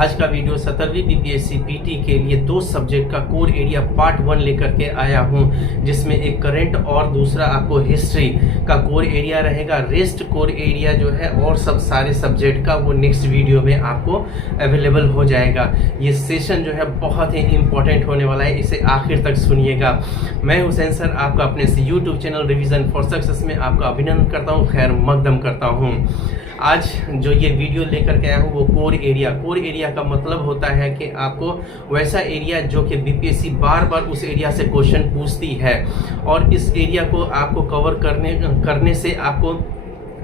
आज का video 17वीं BPSC PT के लिए दो सब्जेक्ट का कोर एरिया पार्ट 1 लेकर के आया हूं, जिसमें एक करंट और दूसरा आपको हिस्ट्री का कोर एरिया रहेगा। रेस्ट कोर एरिया जो है और सब सारे सब्जेक्ट का वो नेक्स्ट वीडियो में आपको अवेलेबल हो जाएगा। ये सेशन जो है बहुत ही इंपॉर्टेंट होने वाला है, इसे आखिर तक सुनिएगा। मैं हुसैन सर आपका अपने YouTube channel revision for success में आपका अभिनंदन करता हूँ, खैर मकदम करता हूँ। आज जो ये वीडियो लेकर के आया हूँ वो कोर एरिया का मतलब होता है कि आपको वैसा एरिया जो कि बीपीएससी बार बार उस एरिया से क्वेश्चन पूछती है, और इस एरिया को आपको कवर करने से आपको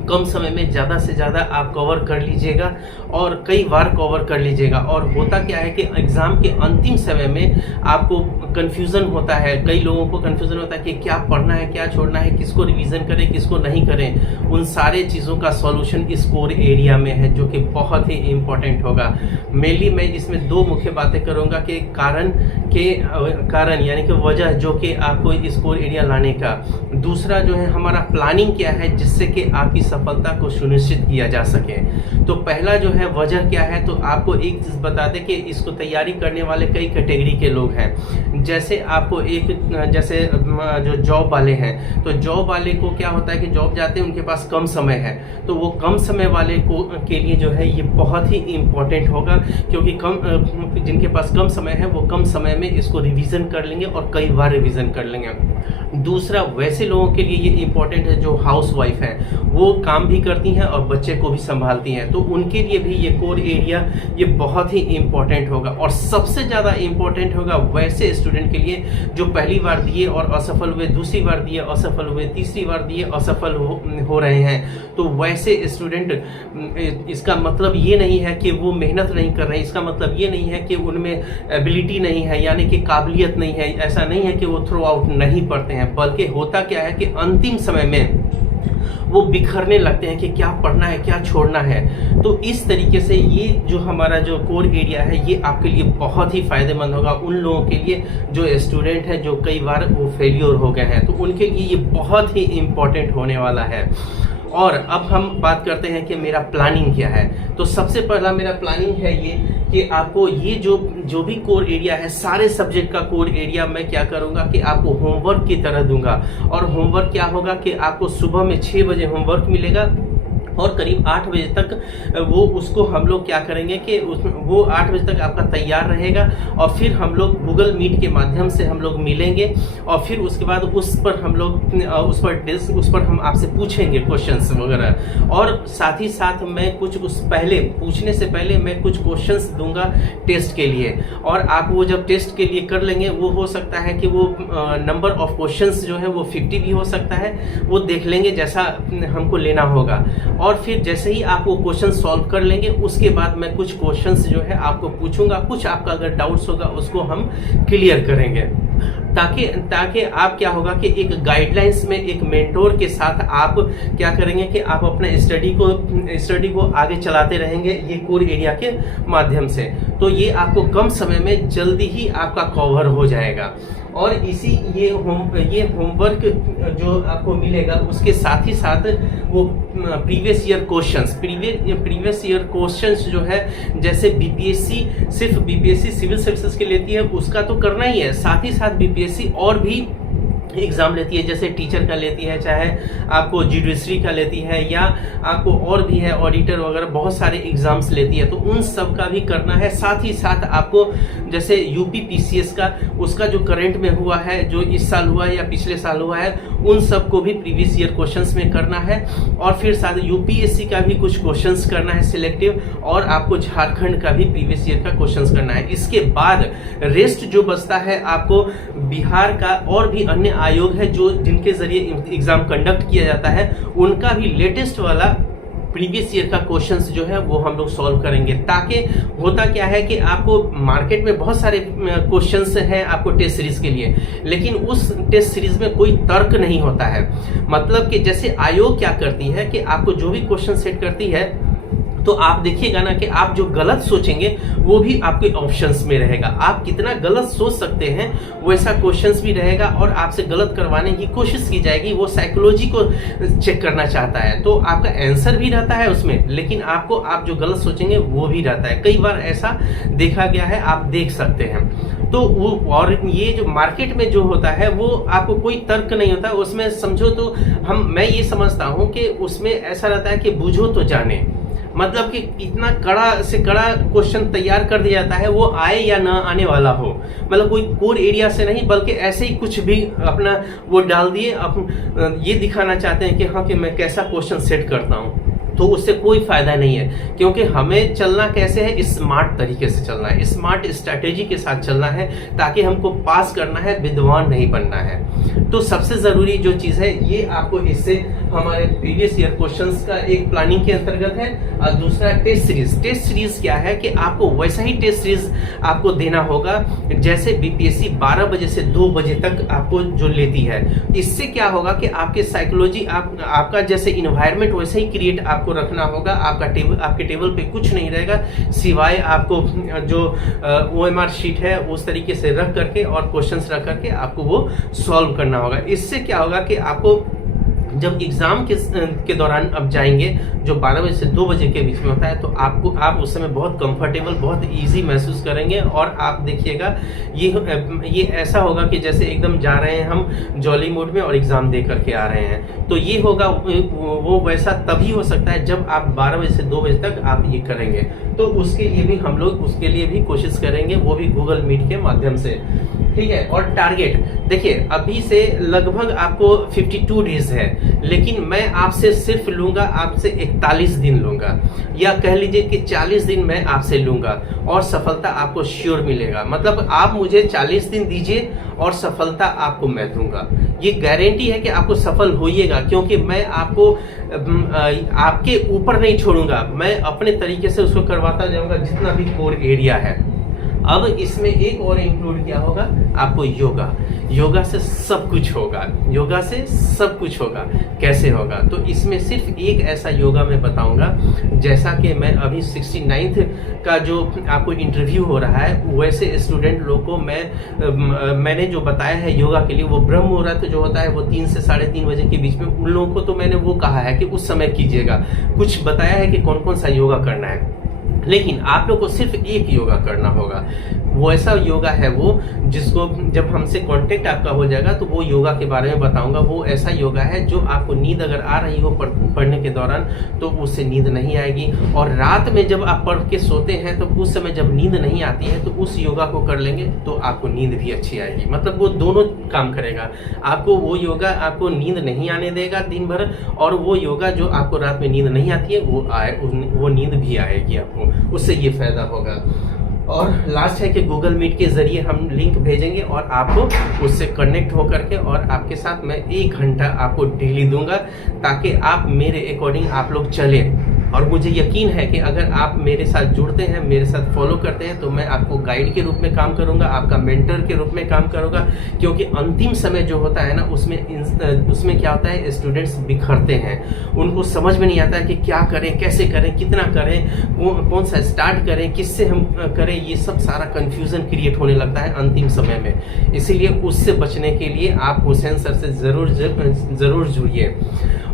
कम समय में ज़्यादा से ज़्यादा आप कवर कर लीजिएगा और कई बार कवर कर लीजिएगा। और होता क्या है कि एग्ज़ाम के अंतिम समय में आपको कन्फ्यूज़न होता है, कई लोगों को कन्फ्यूज़न होता है कि क्या पढ़ना है, क्या छोड़ना है, किसको रिवीजन करें, किसको नहीं करें। उन सारे चीज़ों का सॉल्यूशन इस कोर एरिया में है, जो कि बहुत ही इम्पोर्टेंट होगा। मेनली मैं इसमें दो मुख्य बातें करूँगा कि कारण यानी कि वजह जो कि आपको इस कोर एरिया लाने का, दूसरा जो है हमारा प्लानिंग क्या है जिससे कि आपकी सफलता को सुनिश्चित किया जा सके। तो पहला जो है वजह क्या है, तो आपको एक चीज बता दें कि इसको तैयारी करने वाले कई कैटेगरी के लोग हैं। जैसे आपको जैसे जो जॉब वाले हैं, तो जॉब वाले को क्या होता है कि जॉब जाते हैं, उनके पास कम समय है, तो वो कम समय वाले के लिए जो है ये बहुत ही इम्पोर्टेंट होगा, क्योंकि जिनके पास कम समय है वो कम समय में इसको रिवीजन कर लेंगे और कई बार रिवीजन कर लेंगे। दूसरा, वैसे लोगों के लिए ये इम्पोर्टेंट है जो हाउस वाइफ हैं, वो काम भी करती हैं और बच्चे को भी संभालती हैं, तो उनके लिए भी ये कोर एरिया ये बहुत ही इम्पोर्टेंट होगा। और सबसे ज़्यादा इम्पोर्टेंट होगा वैसे स्टूडेंट के लिए जो पहली बार दिए और असफल हुए, दूसरी बार दिए असफल हुए, तीसरी बार दिए असफल हो रहे हैं। तो वैसे स्टूडेंट, इसका मतलब ये नहीं है कि वो मेहनत नहीं कर रहे हैं, इसका मतलब ये नहीं है कि उनमें एबिलिटी नहीं है, यानी कि काबिलियत नहीं है, ऐसा नहीं है कि वो थ्रू आउट नहीं पढ़ते हैं, बल्कि होता क्या है कि अंतिम समय में वो बिखरने लगते हैं कि क्या पढ़ना है, क्या छोड़ना है। तो इस तरीके से ये जो हमारा जो कोर एरिया है ये आपके लिए बहुत ही फायदेमंद होगा उन लोगों के लिए जो स्टूडेंट है जो कई बार वो फेलियर हो गए हैं, तो उनके लिए ये बहुत ही इम्पोर्टेंट होने वाला है। और अब हम बात करते हैं कि मेरा प्लानिंग क्या है। तो सबसे पहला मेरा प्लानिंग है ये कि आपको ये जो भी कोर एरिया है, सारे सब्जेक्ट का कोर एरिया मैं क्या करूंगा कि आपको होमवर्क की तरह दूंगा। और होमवर्क क्या होगा कि आपको सुबह में 6 बजे होमवर्क मिलेगा और करीब 8 बजे तक वो उसको हम लोग क्या करेंगे कि वो 8 बजे तक आपका तैयार रहेगा, और फिर हम लोग गूगल मीट के माध्यम से हम लोग मिलेंगे, और फिर उसके बाद उस पर हम आपसे पूछेंगे क्वेश्चंस वगैरह। और साथ ही साथ मैं कुछ पूछने से पहले मैं कुछ क्वेश्चंस दूंगा टेस्ट के लिए, और आप वो जब टेस्ट के लिए कर लेंगे, वो हो सकता है कि वो नंबर ऑफ क्वेश्चंस जो है वो 50 भी हो सकता है, वो देख लेंगे जैसा हमको लेना होगा। और फिर जैसे ही आप वो क्वेश्चन सॉल्व कर लेंगे, उसके बाद मैं कुछ क्वेश्चंस जो है आपको पूछूंगा, कुछ आपका अगर डाउट्स होगा उसको हम क्लियर करेंगे, ताकि आप क्या होगा कि एक गाइडलाइंस में एक मेंटोर के साथ आप क्या करेंगे कि आप अपने स्टडी को आगे चलाते रहेंगे ये कोर एरिया के माध्यम से। तो ये आपको कम समय में जल्दी ही आपका कवर हो जाएगा। और ये होमवर्क जो आपको मिलेगा उसके साथ ही साथ वो प्रीवियस ईयर क्वेश्चंस जो है, जैसे बीपीएससी सिर्फ बीपीएससी सिविल सर्विसेज के लेती है उसका तो करना ही है, साथ ही साथ बीपीएससी और भी एग्ज़ाम लेती है, जैसे टीचर का लेती है, चाहे आपको जुडिशरी का लेती है, या आपको और भी है ऑडिटर वगैरह, बहुत सारे एग्ज़ाम्स लेती है, तो उन सब का भी करना है। साथ ही साथ आपको जैसे यूपी पीसीएस का, उसका जो करंट में हुआ है, जो इस साल हुआ है या पिछले साल हुआ है, उन सब को भी प्रीवियस ईयर क्वेश्चंस में करना है। और फिर साथ यूपीएससी का भी कुछ क्वेश्चंस करना है सिलेक्टिव, और आपको झारखंड का भी प्रीवियस ईयर का क्वेश्चंस करना है। इसके बाद रेस्ट जो बचता है, आपको बिहार का और भी अन्य आयोग है जिनके जरिए एग्जाम कंडक्ट किया जाता है, उनका भी लेटेस्ट वाला प्रीवियस ईयर का क्वेश्चंस जो है वो हम लोग सॉल्व करेंगे। ताकि होता क्या है कि आपको मार्केट में बहुत सारे क्वेश्चंस हैं आपको टेस्ट सीरीज के लिए, लेकिन उस टेस्ट सीरीज में कोई तर्क नहीं होता है। मतलब कि जैसे आयोग क्या करती है कि आपको जो भी क्वेश्चन सेट करती है, तो आप देखिएगा ना कि आप जो गलत सोचेंगे वो भी आपके ऑप्शंस में रहेगा। आप कितना गलत सोच सकते हैं वैसा क्वेश्चंस भी रहेगा और आपसे गलत करवाने की कोशिश की जाएगी। वो साइकोलॉजी को चेक करना चाहता है, तो आपका आंसर भी रहता है उसमें, लेकिन आपको आप जो गलत सोचेंगे वो भी रहता है। कई बार ऐसा देखा गया है, आप देख सकते हैं। तो वो, और ये जो मार्केट में जो होता है वो आपको कोई तर्क नहीं होता उसमें, समझो तो मैं ये समझता हूँ कि उसमें ऐसा रहता है कि बूझो तो जाने, मतलब कि इतना कड़ा से कड़ा क्वेश्चन तैयार कर दिया जाता है, वो आए या ना आने वाला हो, मतलब कोई कोर एरिया से नहीं बल्कि ऐसे ही कुछ भी अपना वो डाल दिए, ये दिखाना चाहते हैं कि हाँ कि मैं कैसा क्वेश्चन सेट करता हूँ। तो उससे कोई फायदा नहीं है, क्योंकि हमें चलना कैसे है, स्मार्ट तरीके से चलना है, स्मार्ट स्ट्रैटेजी के साथ चलना है, ताकि हमको पास करना है, विद्वान नहीं बनना है। तो सबसे जरूरी जो चीज है ये आपको इससे हमारे प्रीवियस ईयर क्वेश्चंस का एक प्लानिंग के अंतर्गत है, और दूसरा टेस्ट सीरीज। टेस्ट सीरीज क्या है कि आपको वैसा ही टेस्ट सीरीज आपको देना होगा जैसे बीपीएससी 12 बजे से 2 बजे तक आपको जो लेती है। इससे क्या होगा कि आपके साइकोलॉजी आपका जैसे इन्वायरमेंट वैसे ही क्रिएट आपको रखना होगा। आपके टेबल पे कुछ नहीं रहेगा सिवाय आपको जो OMR शीट है उस तरीके से रख करके और क्वेश्चंस रख करके आपको वो सॉल्व करना होगा। इससे क्या होगा कि आपको जब एग्जाम के दौरान अब जाएंगे जो 12 बजे से 2 बजे के बीच में होता है, तो आप उस समय बहुत कंफर्टेबल, बहुत इजी महसूस करेंगे। और आप देखिएगा ये ऐसा होगा कि जैसे एकदम जा रहे हैं हम जॉली मूड में और एग्जाम दे करके आ रहे हैं। तो ये होगा वो वैसा तभी हो सकता है जब आप 12 बजे से 2 बजे तक आप ये करेंगे। तो उसके लिए भी हम लोग उसके लिए भी कोशिश करेंगे, वो भी गूगल मीट के माध्यम से, ठीक है। और टारगेट देखिए, अभी से लगभग आपको 52 डेज है, लेकिन मैं आपसे सिर्फ लूंगा, आपसे 41 दिन लूंगा, या कह लीजिए कि 40 दिन मैं आपसे लूंगा और सफलता आपको श्योर मिलेगा। मतलब आप मुझे 40 दिन दीजिए और सफलता आपको मैं दूंगा। ये गारंटी है कि आपको सफल होइएगा, क्योंकि मैं आपको आपके ऊपर नहीं छोड़ूंगा, मैं अपने तरीके से उसको करवाता जाऊंगा जितना भी कोर एरिया है। अब इसमें एक और इंक्लूड किया होगा आपको योगा से सब कुछ होगा, योगा से सब कुछ होगा। कैसे होगा? तो इसमें सिर्फ एक ऐसा योगा मैं बताऊंगा, जैसा कि मैं अभी 69th का जो आपको इंटरव्यू हो रहा है वैसे स्टूडेंट लोग को मैंने जो बताया है योगा के लिए, वो ब्रह्म मुहूर्त जो होता है वो 3 से 3:30 बजे के बीच में, उन लोगों को तो मैंने वो कहा है कि उस समय कीजिएगा। कुछ बताया है कि कौन कौन सा योगा करना है, लेकिन आप लोग को सिर्फ एक योगा करना होगा। वो ऐसा योगा है वो जिसको जब हमसे कांटेक्ट आपका हो जाएगा तो वो योगा के बारे में बताऊंगा। वो ऐसा योगा है जो आपको नींद अगर आ रही हो पढ़ने के दौरान तो उससे नींद नहीं आएगी, और रात में जब आप पढ़ के सोते हैं तो उस समय जब नींद नहीं आती है तो उस योगा को कर लेंगे तो आपको नींद भी अच्छी आएगी। मतलब वो दोनों काम करेगा, आपको वो योगा आपको नींद नहीं आने देगा दिन भर, और वो योगा जो आपको रात में नींद नहीं आती है वो नींद भी आएगी आपको, उससे ये फायदा होगा। और लास्ट है कि गूगल मीट के जरिए हम लिंक भेजेंगे और आपको उससे कनेक्ट होकर के, और आपके साथ मैं 1 घंटा आपको डेली दूंगा ताकि आप मेरे अकॉर्डिंग आप लोग चलें। और मुझे यकीन है कि अगर आप मेरे साथ जुड़ते हैं, मेरे साथ फॉलो करते हैं, तो मैं आपको गाइड के रूप में काम करूंगा, आपका मेंटर के रूप में काम करूंगा। क्योंकि अंतिम समय जो होता है ना उसमें क्या होता है, स्टूडेंट्स बिखरते हैं, उनको समझ में नहीं आता है कि क्या करें, कैसे करें, कितना करें, कौन सा स्टार्ट करें, किससे हम करें, ये सब सारा कंफ्यूजन क्रिएट होने लगता है अंतिम समय में। इसीलिए उससे बचने के लिए आप हुसैन सर से ज़रूर जुड़िए,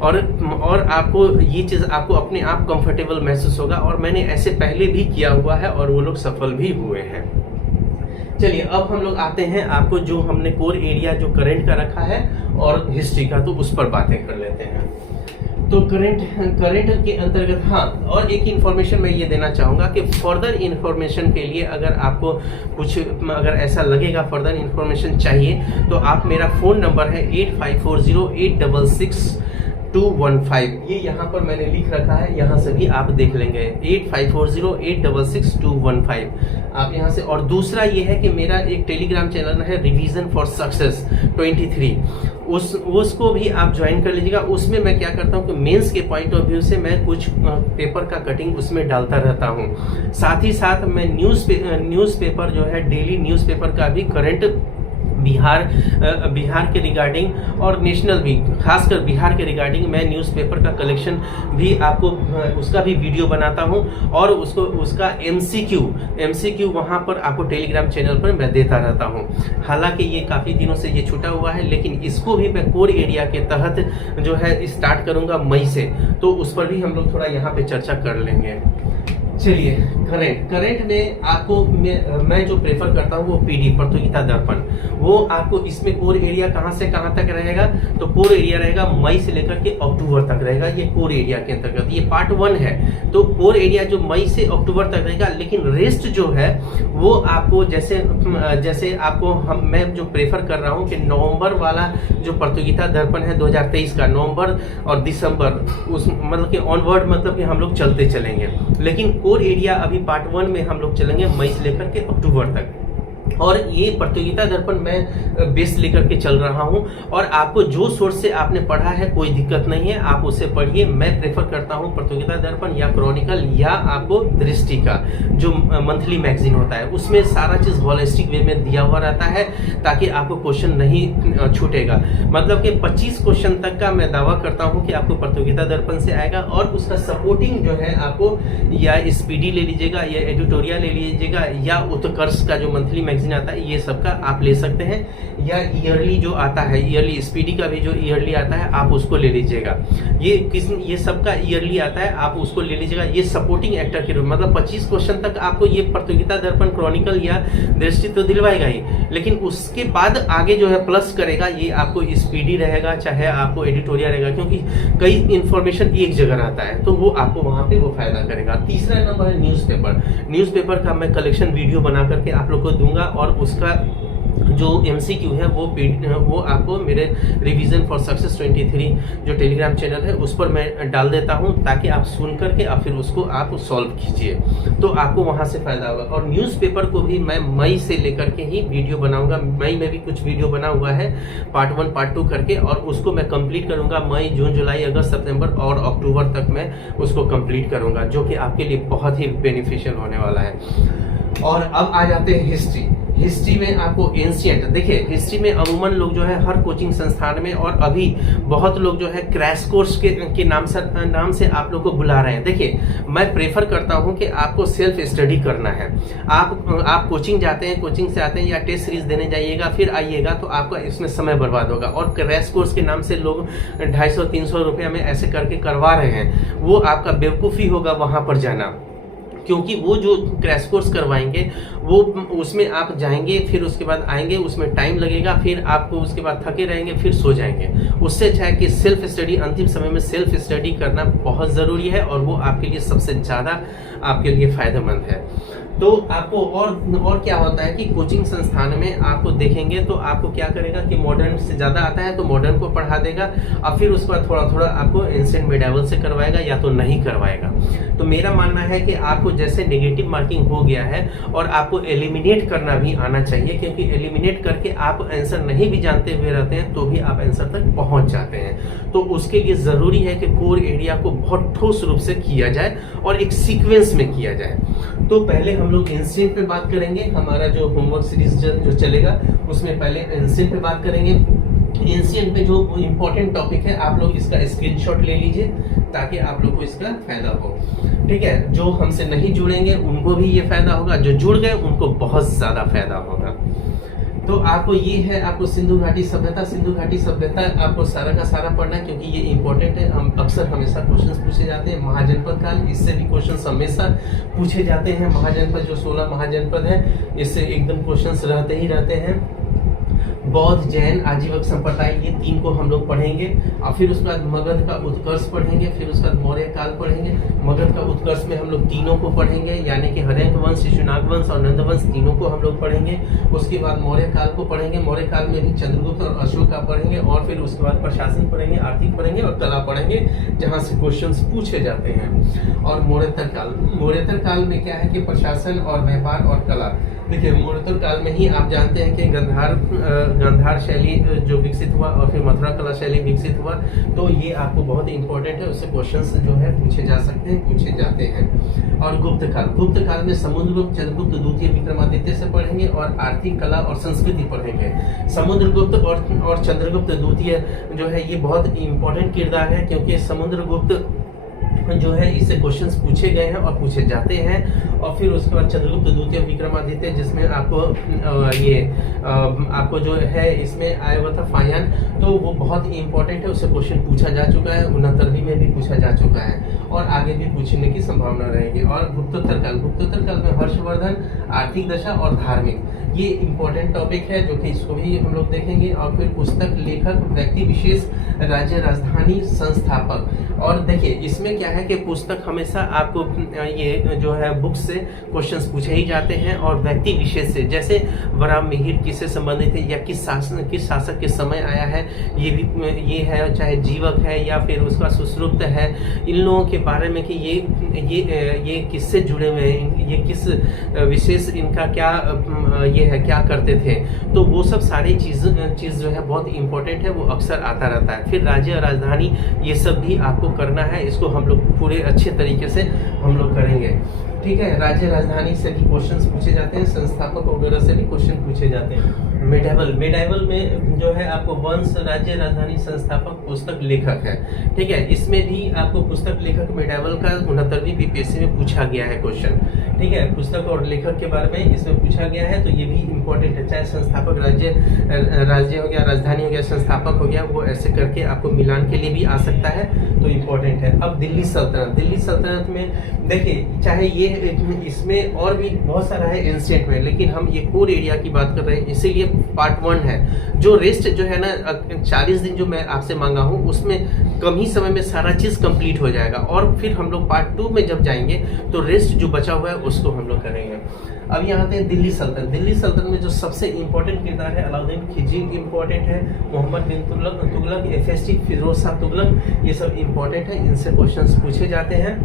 और आपको ये चीज़ आपको अपने आप कंफर्टेबल महसूस होगा। और मैंने ऐसे पहले भी किया हुआ है और वो लोग सफल भी हुए हैं। चलिए अब हम लोग आते हैं आपको जो हमने कोर एरिया जो करंट का रखा है और हिस्ट्री का, तो उस पर बातें कर लेते हैं। तो करंट के अंतर्गत हाँ, और एक इन्फॉर्मेशन मैं ये देना चाहूँगा कि फर्दर इन्फॉर्मेशन के लिए अगर आपको कुछ अगर ऐसा लगेगा फर्दर इन्फॉर्मेशन चाहिए तो आप, मेरा फ़ोन नंबर है 8540866215, ये यहाँ पर मैंने लिख रखा है, यहाँ से भी आप देख लेंगे 8540866215 आप यहाँ से। और दूसरा ये है कि मेरा एक टेलीग्राम चैनल है रिवीजन फॉर सक्सेस 23, उसको भी आप ज्वाइन कर लीजिएगा। उसमें मैं क्या करता हूँ कि मेंस के पॉइंट ऑफ व्यू से मैं कुछ पेपर का कटिंग उसमें डालता रहता हूँ। साथ ही साथ मैं न्यूज़पेपर जो है डेली न्यूज़पेपर का भी करंट बिहार के रिगार्डिंग और नेशनल भी, खासकर बिहार के रिगार्डिंग मैं न्यूज़पेपर का कलेक्शन भी आपको उसका भी वीडियो बनाता हूं, और उसका एमसीक्यू वहां पर आपको टेलीग्राम चैनल पर मैं देता रहता हूं। हालांकि ये काफ़ी दिनों से ये छूटा हुआ है, लेकिन इसको भी मैं कोर एरिया के तहत जो है स्टार्ट करूंगा मई से, तो उस पर भी हम लोग थोड़ा यहाँ पे चर्चा कर लेंगे। चलिए, करंट में आपको मैं जो प्रेफर करता हूँ वो पीडी प्रतियोगिता दर्पण, वो आपको इसमें कोर एरिया कहाँ से कहाँ तक रहेगा, तो कोर एरिया रहेगा मई से लेकर के अक्टूबर तक रहेगा। ये कोर एरिया के अंतर्गत ये पार्ट 1 है, तो कोर एरिया जो मई से अक्टूबर तक रहेगा। लेकिन रेस्ट जो है वो आपको जैसे आपको मैं जो प्रेफर कर रहा हूँ कि नवंबर वाला जो प्रतियोगिता दर्पण है 2023 का, नवंबर और दिसंबर उस मतलब कि ऑनवर्ड, मतलब कि हम लोग चलते चलेंगे। लेकिन कोर एरिया अभी पार्ट 1 में हम लोग चलेंगे मई से लेकर के अक्टूबर तक, और ये प्रतियोगिता दर्पण मैं बेस लेकर के चल रहा हूं। और आपको जो सोर्स से आपने पढ़ा है कोई दिक्कत नहीं है, आप उसे पढ़िए। मैं प्रेफर करता हूं प्रतियोगिता दर्पण या क्रॉनिकल या आपको दृष्टि का जो मंथली मैगजीन होता है, उसमें सारा चीज होलिस्टिक वे में दिया हुआ रहता है, ताकि आपको क्वेश्चन नहीं छूटेगा। मतलब कि 25 क्वेश्चन तक का मैं दावा करता हूं कि आपको प्रतियोगिता दर्पण से आएगा, और उसका सपोर्टिंग जो है आपको या स्पीडी ले लीजिएगा या एडिटोरियल ले लीजिएगा या उत्कर्ष का जो मंथली मैगजीन आता है, ये सबका आप ले सकते हैं, या ईयरली जो आता है, ईयरली स्पीडी का भी जो ईयरली आता है आप उसको ले लीजिएगा। ये सबका ईयरली आता है, आप उसको ले लीजिएगा। ये सपोर्टिंग एक्टर के रूप, मतलब 25 क्वेश्चन तक आपको ये प्रतियोगिता दर्पण क्रॉनिकल या दृष्टि तो दिलवाएगा ही, लेकिन उसके बाद आगे जो है प्लस करेगा, ये आपको स्पीडी रहेगा चाहे आपको एडिटोरियल रहेगा, क्योंकि कई इंफॉर्मेशन एक जगह रहता है, तो वो आपको वहां पे वो फायदा करेगा। तीसरा नंबर है न्यूज़पेपर का मैं कलेक्शन वीडियो बना करके आप लोग को दूंगा, और उसका जो एमसीक्यू है वो आपको मेरे रिवीजन फॉर सक्सेस 23 जो टेलीग्राम चैनल है उस पर मैं डाल देता हूं, ताकि आप सुन करके और फिर उसको आप सॉल्व कीजिए, तो आपको वहां से फायदा होगा। और न्यूज़पेपर को भी मैं मई से लेकर के ही वीडियो बनाऊंगा। मई में भी कुछ वीडियो बना हुआ है पार्ट 1 पार्ट 2 करके, और उसको मैं कंप्लीट करूंगा मई, जून, जुलाई, अगस्त, सितंबर और अक्टूबर तक मैं उसको कंप्लीट करूंगा, जो कि आपके लिए बहुत ही बेनिफिशियल होने वाला है। और अब आ जाते हैं हिस्ट्री में आपको एंशिएंट। देखिए, हिस्ट्री में अमूमन लोग जो है हर कोचिंग संस्थान में, और अभी बहुत लोग जो है क्रैश कोर्स के नाम से आप लोग को बुला रहे हैं। देखिए, मैं प्रेफर करता हूं कि आपको सेल्फ स्टडी करना है। आप कोचिंग जाते हैं, कोचिंग से आते हैं या टेस्ट सीरीज देने जाइएगा, फिर आइएगा, तो आपका इसमें समय बर्बाद होगा। और क्रैश कोर्स के नाम से लोग 250-300 रुपया में ऐसे करके करवा रहे हैं, वो आपका बेवकूफ़ी होगा वहां पर जाना, क्योंकि वो जो क्रैश कोर्स करवाएंगे वो उसमें आप जाएंगे, फिर उसके बाद आएंगे, उसमें टाइम लगेगा, फिर आपको उसके बाद थके रहेंगे, फिर सो जाएंगे। उससे अच्छा है कि सेल्फ स्टडी, अंतिम समय में सेल्फ स्टडी करना बहुत ज़रूरी है, और वो आपके लिए सबसे ज़्यादा आपके लिए फ़ायदेमंद है। तो आपको और क्या होता है कि कोचिंग संस्थान में आपको देखेंगे तो आपको क्या करेगा कि मॉडर्न से ज़्यादा आता है तो मॉडर्न को पढ़ा देगा, और फिर उसके बाद थोड़ा थोड़ा आपको एंशिएंट मिडाइवल से करवाएगा या तो नहीं करवाएगा। तो मेरा मानना है कि आपको जैसे नेगेटिव मार्किंग हो गया है, और आपको एलिमिनेट करना भी आना चाहिए, क्योंकि एलिमिनेट करके आप आंसर नहीं भी जानते हुए रहते हैं तो भी आप आंसर तक पहुंच जाते हैं। तो उसके लिए ज़रूरी है कि कोर एरिया को बहुत ठोस रूप से किया जाए और एक सीक्वेंस में किया जाए। तो पहले हम लोग एंशिएंट पे बात करेंगे, हमारा जो होमवर्क सीरीज जो चलेगा उसमें पहले एंशिएंट पे बात करेंगे। एंशिएंट में जो इम्पोर्टेंट टॉपिक है आप लोग इसका स्क्रीनशॉट ले लीजिए, ताकि आप लोग को इसका फायदा हो। ठीक है, जो हमसे नहीं जुड़ेंगे उनको भी ये फायदा होगा, जो जुड़ गए उनको बहुत ज्यादा फायदा होगा। तो आपको ये है, आपको सिंधु घाटी सभ्यता आपको सारा का सारा पढ़ना है, क्योंकि ये इंपॉर्टेंट है। हम अक्सर हमेशा क्वेश्चंस पूछे जाते हैं। महाजनपद काल, इससे भी क्वेश्चंस हमेशा पूछे जाते हैं। महाजनपद जो 16 महाजनपद है, इससे एकदम क्वेश्चंस रहते ही रहते हैं। बौद्ध, जैन, आजीवक संप्रदाय, ये 3 को हम लोग पढ़ेंगे, और फिर उसके बाद मगध का उत्कर्ष पढ़ेंगे, फिर उसके बाद मौर्य काल पढ़ेंगे। मगध का उत्कर्ष में हम लोग तीनों को पढ़ेंगे, यानी कि हर्यंक वंश, शिशुनाग वंश और नंद वंश, तीनों को हम लोग पढ़ेंगे। उसके बाद मौर्य काल को पढ़ेंगे, मौर्य काल में भी चंद्रगुप्त और अशोक का पढ़ेंगे, और फिर उसके बाद प्रशासन पढ़ेंगे, आर्थिक पढ़ेंगे और कला पढ़ेंगे, जहाँ से क्वेश्चन पूछे जाते हैं। और मौर्योत्तर काल में क्या है कि प्रशासन और व्यापार और कला, देखिए मूर्तल काल में ही आप जानते हैं कि गांधार शैली जो विकसित हुआ और फिर मथुरा कला शैली विकसित हुआ, तो ये आपको बहुत इंपॉर्टेंट है, उससे क्वेश्चंस जो है पूछे जा सकते हैं, पूछे जाते हैं। और गुप्त काल में समुद्रगुप्त, चंद्रगुप्त द्वितीय, विक्रमादित्य से पढ़ेंगे और आर्थिक, कला और संस्कृति पढ़ेंगे। समुद्रगुप्त और चंद्रगुप्त द्वितीय जो है ये बहुत इंपॉर्टेंट किरदार है, क्योंकि समुद्रगुप्त जो है इससे क्वेश्चंस पूछे गए हैं और पूछे जाते हैं। और फिर उसके बाद चंद्रगुप्त द्वितीय, विक्रमादित्य, जिसमें आपको जो है इसमें आया हुआ था फायान, तो वो बहुत ही इंपॉर्टेंट है, उससे क्वेश्चन पूछा जा चुका है, 69वीं में भी पूछा जा चुका है और आगे भी पूछने की संभावना रहेगी। और गुप्तोत्तर काल में हर्षवर्धन, आर्थिक दशा और धार्मिक, ये इंपॉर्टेंट टॉपिक है जो कि इसको भी हम लोग देखेंगे। और फिर पुस्तक, लेखक, व्यक्ति विशेष, राज्य राजधानी, संस्थापक। और देखिए इसमें क्या है कि पुस्तक हमेशा आपको ये जो है बुक से क्वेश्चंस पूछे ही जाते हैं, और व्यक्ति विशेष से, जैसे वराह मिहिर किससे संबंधित है या किस शासक के समय आया है, ये है, चाहे जीवक है या फिर उसका सुश्रुत है, इन लोगों के बारे में कि ये किससे जुड़े हुए हैं, ये किस विशेष, इनका क्या ये है, क्या करते थे, तो वो सब सारी चीज़ जो है बहुत इंपॉर्टेंट है, वो अक्सर आता रहता है। फिर राज्य और राजधानी, ये सब भी आपको करना है, इसको हम लोग पूरे अच्छे तरीके से हम लोग करेंगे, ठीक है। राज्य राजधानी से भी क्वेश्चंस पूछे जाते हैं, संस्थापक वगैरह से भी क्वेश्चन पूछे जाते हैं। मेडाइवल में जो है आपको वंश, राज्य राजधानी, संस्थापक, पुस्तक, लेखक है, ठीक है। इसमें भी आपको पुस्तक, लेखक, मेडाइवल का 69वीं बीपीएससी में पूछा गया है क्वेश्चन, ठीक है। पुस्तक और लेखक के बारे में इसमें पूछा गया है, तो ये भी इंपॉर्टेंट है। चाहे संस्थापक राज्य हो गया, राजधानी हो गया, संस्थापक हो गया, वो ऐसे करके आपको मिलान के लिए भी आ सकता है, तो इम्पोर्टेंट है। अब दिल्ली सल्तनत में देखिए, चाहे ये इसमें और भी बहुत सारा है एंशिएंट में, लेकिन हम ये कोर एरिया की बात कर रहे हैं, इसीलिए पार्ट 1 है। जो रेस्ट जो है ना 40 दिन जो मैं आपसे मांगा हूँ, उसमें कम ही समय में सारा चीज कंप्लीट हो जाएगा, और फिर हम लोग पार्ट 2 में जब जाएंगे तो रेस्ट जो बचा हुआ है उसको हम लोग करेंगे। अब यहाँ आते हैं दिल्ली सल्तनत में जो सबसे इंपॉर्टेंट किरदार है अलाउद्दीन खिलजी इंपॉर्टेंट है, मोहम्मद बिन तुगलक, एफएसटी, फिरोज शाह तुगलक, ये सब इंपॉर्टेंट है, इनसे क्वेश्चंस पूछे जाते हैं।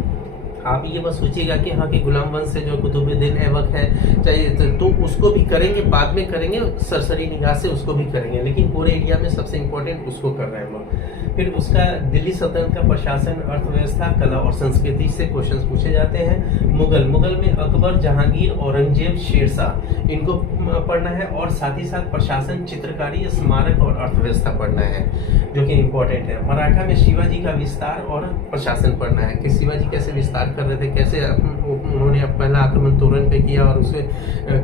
आप ये बस सोचिएगा कि हाँ कि गुलाम वंश से जो कुतुबुद्दीन ऐबक है, चाहिए तो उसको भी करेंगे, बाद में करेंगे, सरसरी निगाह से उसको भी करेंगे, लेकिन पूरे इंडिया में सबसे इम्पोर्टेंट उसको कर रहे हैं हम लोग। फिर उसका दिल्ली सल्तनत का प्रशासन, अर्थव्यवस्था, कला और संस्कृति से क्वेश्चंस पूछे जाते हैं। मुगल में अकबर, जहांगीर, औरंगजेब, शेरशाह, इनको पढ़ना है, और साथ ही साथ प्रशासन, चित्रकारी, स्मारक और अर्थव्यवस्था पढ़ना है, जो कि इम्पोर्टेंट है। मराठा में शिवाजी का विस्तार और प्रशासन पढ़ना है, कि शिवाजी कैसे विस्तार कर रहे थे, कैसे उन्होंने पहला आक्रमण तोरण पे किया और उसे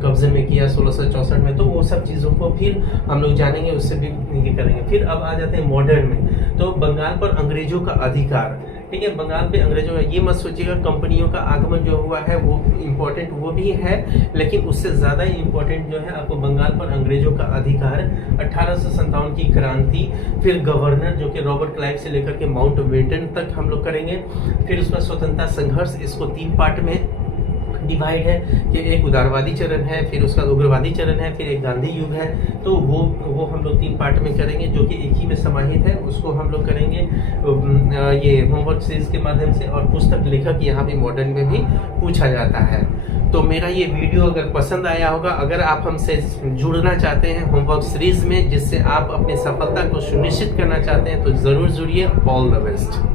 कब्जे में किया 1664 में, तो वो सब चीज़ों को फिर हम लोग जानेंगे, उससे भी ये करेंगे। फिर अब आ जाते हैं मॉडर्न में, तो बंगाल पर अंग्रेजों का अधिकार, ठीक है। बंगाल पे अंग्रेजों, ये मत सोचिएगा कंपनियों का आगमन जो हुआ है वो इम्पोर्टेंट, वो भी है, लेकिन उससे ज़्यादा इम्पोर्टेंट जो है आपको बंगाल पर अंग्रेजों का अधिकार, 1857 की क्रांति, फिर गवर्नर जो कि रॉबर्ट क्लाइव से लेकर के माउंट बेटन तक हम लोग करेंगे। फिर उसका स्वतंत्रता संघर्ष, इसको 3 पार्ट में डिवाइड है, कि एक उदारवादी चरण है, फिर उसका उग्रवादी चरण है, फिर एक गांधी युग है, तो वो हम लोग 3 पार्ट में करेंगे, जो कि एक ही में समाहित है, उसको हम लोग करेंगे ये होमवर्क सीरीज के माध्यम से। और पुस्तक, लेखक यहाँ भी मॉडर्न में भी पूछा जाता है। तो मेरा ये वीडियो अगर पसंद आया होगा, अगर आप हमसे जुड़ना चाहते हैं होमवर्क सीरीज में, जिससे आप अपनी सफलता को सुनिश्चित करना चाहते हैं, तो ज़रूर जुड़िए। All the best.